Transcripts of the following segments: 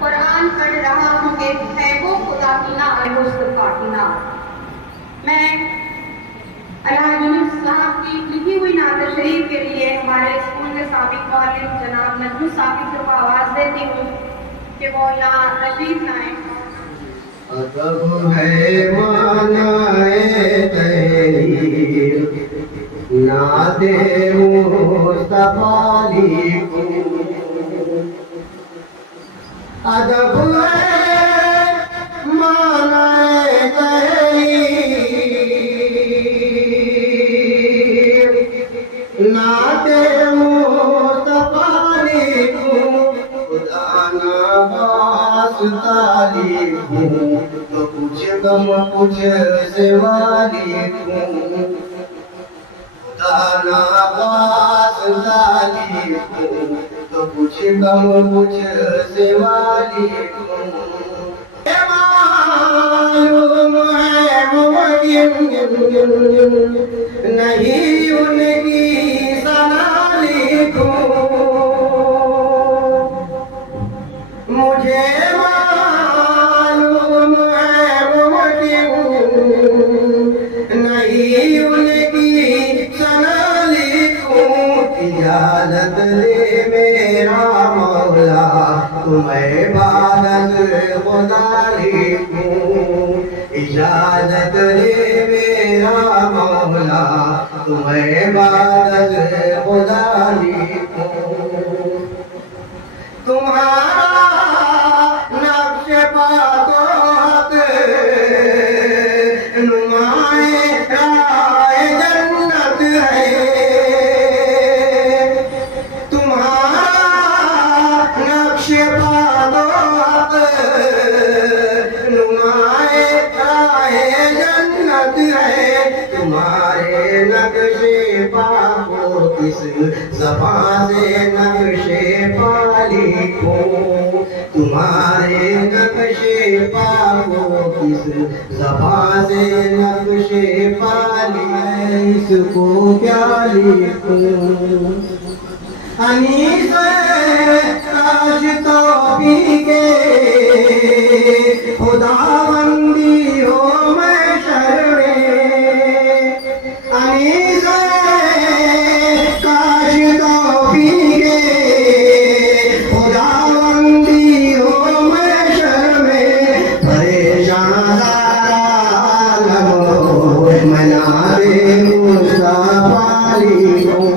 कुरान पढ़ रहा हूँ कि है वो खुदा की ना मुस्तफा की ना। मैं अल्लाह यूनुस साहब की लिखी हुई नात शरीफ के लिए हमारे स्कूल के साबिक वालिद जनाब नजमुल साबिक को आवाज देती हूँ कि वो अल्लाह तशरीफ लाए। अदब है मानाए तेरी नाते मुस्तफा लिखूं, अदब है मानाए तेरी नाते मुस्तफा लिखूं, खुदा ना वास्ता लिखूं तो कुछ गम कुछ सिवा लिखूं, खुदा ना वास्ता लिखूं तो कुछ गम कुछ सिवा लिखूं। मालूम है मुमकिन नहीं उनकी सना लिखूं, मुझे मालूम है मुमकिन नहीं उनकी सना लिखूं। इजाजत ले मेरा मौला तुम्हें इबादत खुदा लिखूं, इजाजत ले मेरा मौला तुम्हें इबादत खुदा लिखूं। तुम्हारा नक्श पाक नुमाए राह जन्नत है, तुम्हारा नक्श पाक नुमाए राह जन्नत है, तुम्हारे नक्शे पाको किस ज़बां से नक्शे पा लिखूं, तुम्हारे नक्शे पाको किस ज़बां से नक्शे पा लिखूं, इसको क्या लिखूं। अनीस काश तो पी के खुदाबंदी हो मैं शर्मे, अनीस काश तो पी के खुदाबंदी हो मैं शर्मे, परेशान मना दे मुस्तफा लिखूं।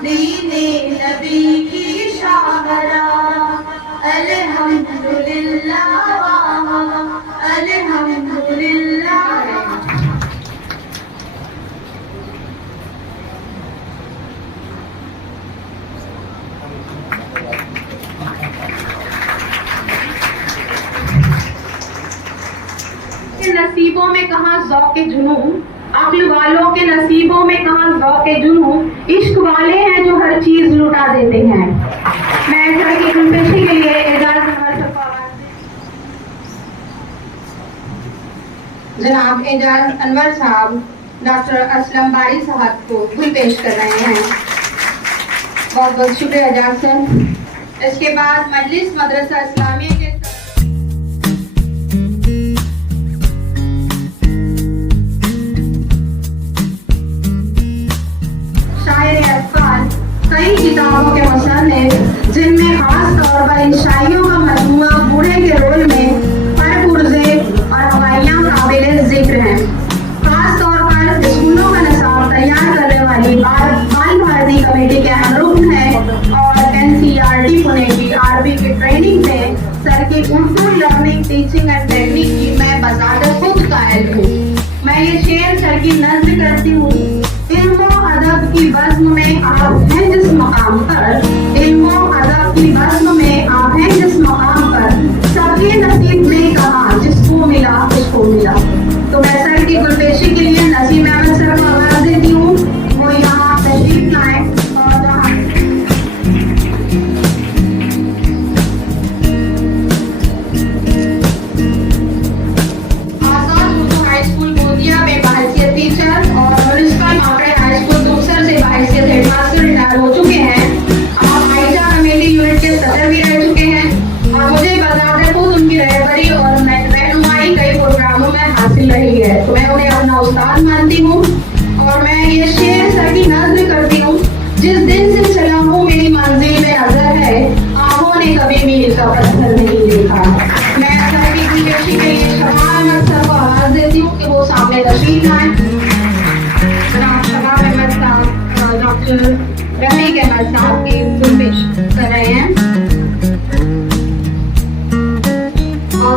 दीने नबी की शाहरा अल्हम्दुलिल्लाह अल्हम्दुलिल्लाह। नसीबों में कहाँ ज़ौक़-ए जुनून, अक्ल वालों के नसीबों में कहाँ ज़ौक़-ए जुनून, इश्क वाले हैं जो हर चीज लुटा देते हैं। मैं की गुलपेशी के लिए जनाब एजाज अनवर साहब डॉक्टर असलम बारी साहब को गुल पेश कर रहे हैं। बहुत बहुत शुक्रिया एजाज सर। इसके बाद मजलिस मदरसा इस्लामिया के कई किताबों के मुसन्निफ जिनमें खास तौर पर स्कूलों का निसाब तैयार करने वाली बाल भारती कमेटी के हम रुकन है और NCERT पुणे की RB की ट्रेनिंग में सर की Urdu learning teaching and training की मैं बजाते खुद कायल हूँ। मैं ये शेर सर की नज्म करती हूँ। इल्म अदब की बज़्म में आप हैं जिस मकाम पर, इल्म अदब की बज़्म में आप हैं जिस मकाम पर, सबके नसीब में कहा जिसको मिला उसको मिला। तो मैं सर की गुलपेशी के लिए नसीम अहमद सर को आवाज देती हूँ, वो यहाँ तशरीफ लाए और आजाद उर्दू हाई स्कूल गोदिया में बाहसियत टीचर और म्युनिसिपल मार्केट हाई स्कूल दूसर से बाहसियत हेडमास्टर रिटायर हो चुके हैं। आप आइजा कमेटी यूनिट के सदर भी रह चुके हैं और मुझे बजाते खुद उनकी रहबरी और रहनुमाई कई प्रोग्रामों में हासिल रही है। तो मैं उन्हें अपना उस्ताद मानती हूँ और मैं ये शेर सर की नज्म करती हूँ। जिस दिन से चला हूँ मेरी मंजिल में नजर है, आंखों ने कभी मील का पत्थर नहीं देखा। मैं सर की गुलपेशी के लिए शमाल अहमद सर को आवाज देती हूँ कि वो सामने तशरीफ लाएं। शमाल अहमद साहब डॉक्टर रफीक अहमद साहब की गुलपेशी कर रहे हैं और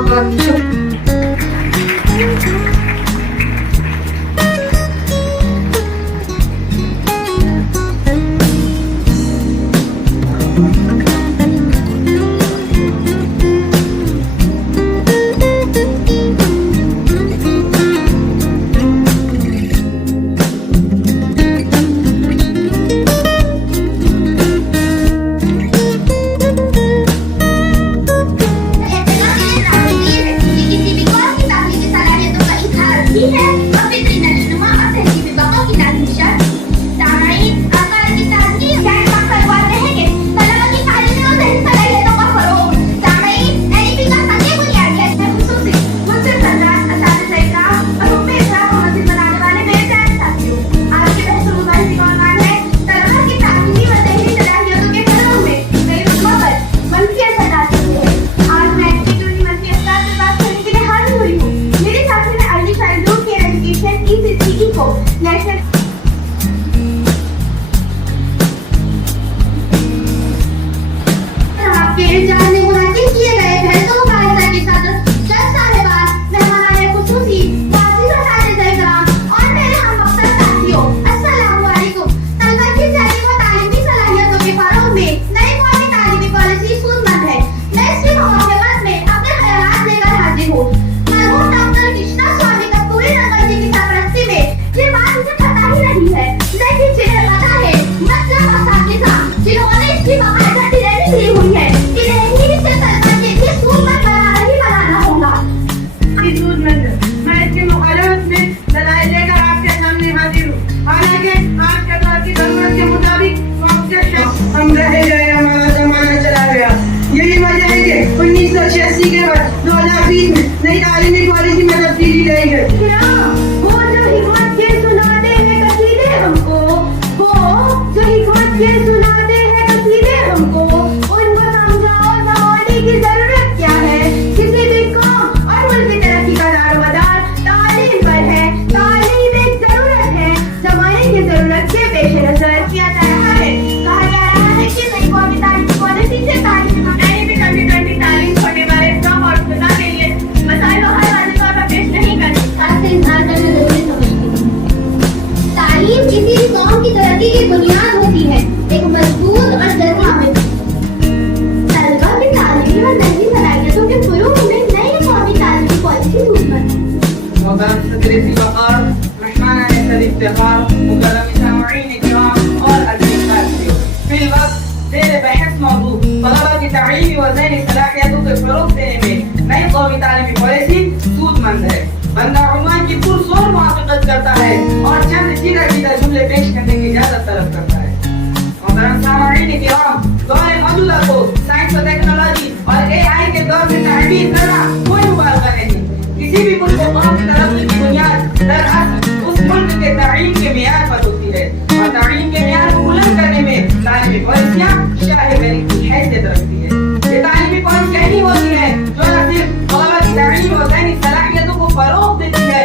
फरोग देती है।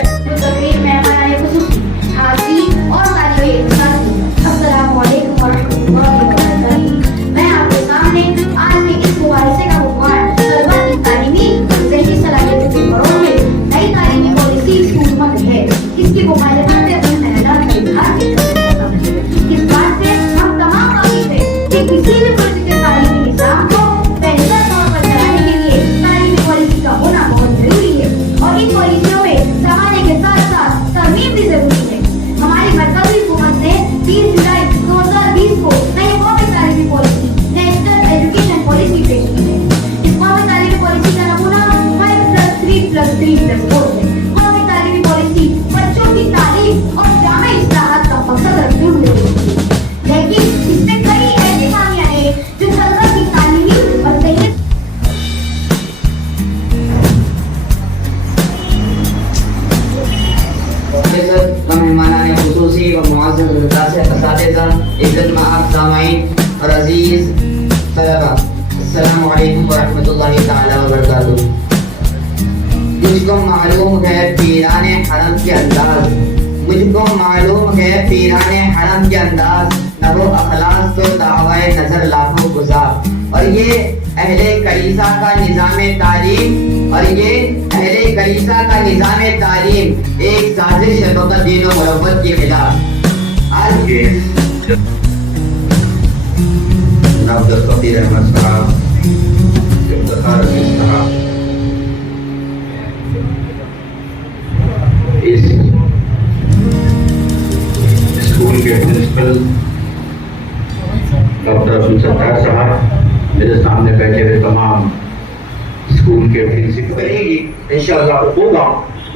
नामिज़त व मेहमानान खुसूसी व मुअज़्ज़ज़ असातिज़ा, इज़्ज़त मआब सामाईन और अज़ीज़ तलबा, अस्सलामु अलैकुम व रहमतुल्लाहि तआला व बरकातुहू। मुझको मालूम है पीराने हरम के अंदाज, मुझको मालूम है पीराने हरम के अंदाज, न वो अखलास तो दावाए नजर लाखों गुजार। और ये अहले कलीसा का निज़ामे तालीम, और ये अहले कलीसा का निज़ामे तालीम एक साजिश है तो दीन व मुरव्वत के खिलाफ। आज के जनाब दस्तगीर अहमद साहब, इफ्तिखार रशीद साहब, इस स्कूल के प्रिंसिपल डॉक्टर अब्दुल सत्तार साहब, मेरे सामने बैठे हुए तमाम स्कूल के प्रिंसिपल, करेगी इंशाअल्लाह होगा,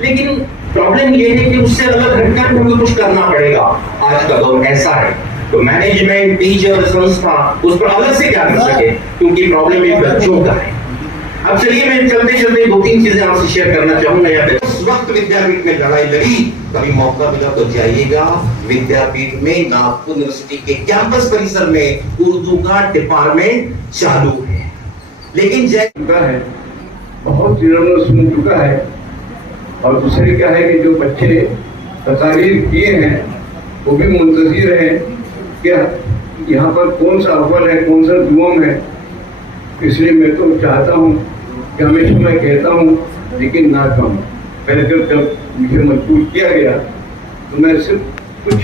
लेकिन प्रॉब्लम ये है कि उससे अलग हटकर हमें कुछ करना पड़ेगा। आज का दौर ऐसा है तो मैनेजमेंट, टीचर, संस्था उस पर अलग से क्या कर सके, क्योंकि प्रॉब्लम एक बच्चों का है। अब चलिए मैं चलते चलते दो तीन चीजें आपसे शेयर करना चाहूंगा। यहाँ पे उस वक्त विद्यापीठ में लड़ाई लड़ी, कभी मौका मिला तो जाइएगा विद्यापीठ में, नागपुर यूनिवर्सिटी के कैंपस परिसर में उर्दू का डिपार्टमेंट चालू है। लेकिन चुका है, बहुत चीजों में सुन चुका है। और दूसरी क्या है कि जो बच्चे तकारीर किए हैं वो भी मुंतजिर हैं क्या यहाँ पर कौन सा अव्वल है, कौन सा दुआम है। इसलिए मैं तो चाहता हूँ कि हमेशा मैं कहता हूँ लेकिन ना कहूँ। पहले जब मुझे मजबूर किया गया तो मैं सिर्फ कुछ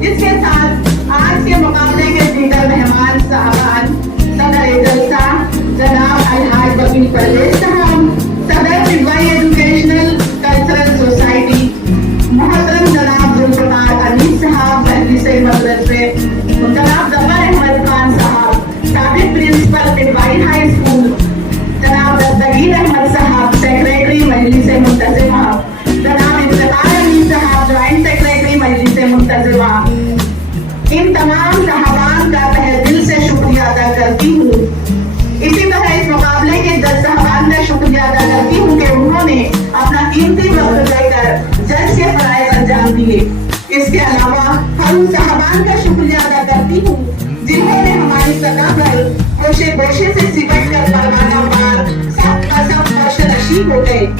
इसके साथ आज के मुकाबले के दीगर मेहमान साहबान, सदर जलसा जनाब अलहाज वकील परवेज साहब, सदर तिब्बई एजुकेशनल कल्चरल सोसाइटी मोहतरम जनाब जुल्फकार अनीस साहब, महलिस मदरसे जनाब जफर अहमद खान साहब, साबिक प्रिंसिपल तिब्बई हाई स्कूल जनाब दस्तगीर अहमद साहब, सेक्रेटरी मजलिस मुंतजिमा जनाब इफ्तिखार अनीस साहब, ज्वाइंट सेक्रेटरी मजलिस मुंतजिमा, इन तमाम साहबान का तहे दिल से शुक्रिया अदा करती हूँ। इसी तरह इस मुकाबले के जज साहबान का शुक्रिया अदा करती हूँ कि उन्होंने अपना कीमती वक्त देकर जज के फराइज अंजाम दिए। इसके अलावा हम साहबान का शुक्रिया अदा करती हूँ जिन्होंने हमारी सतह पर गोशे गोशे से सिमट कर परवाना पार सब का सब फर्श नशीब हो गए।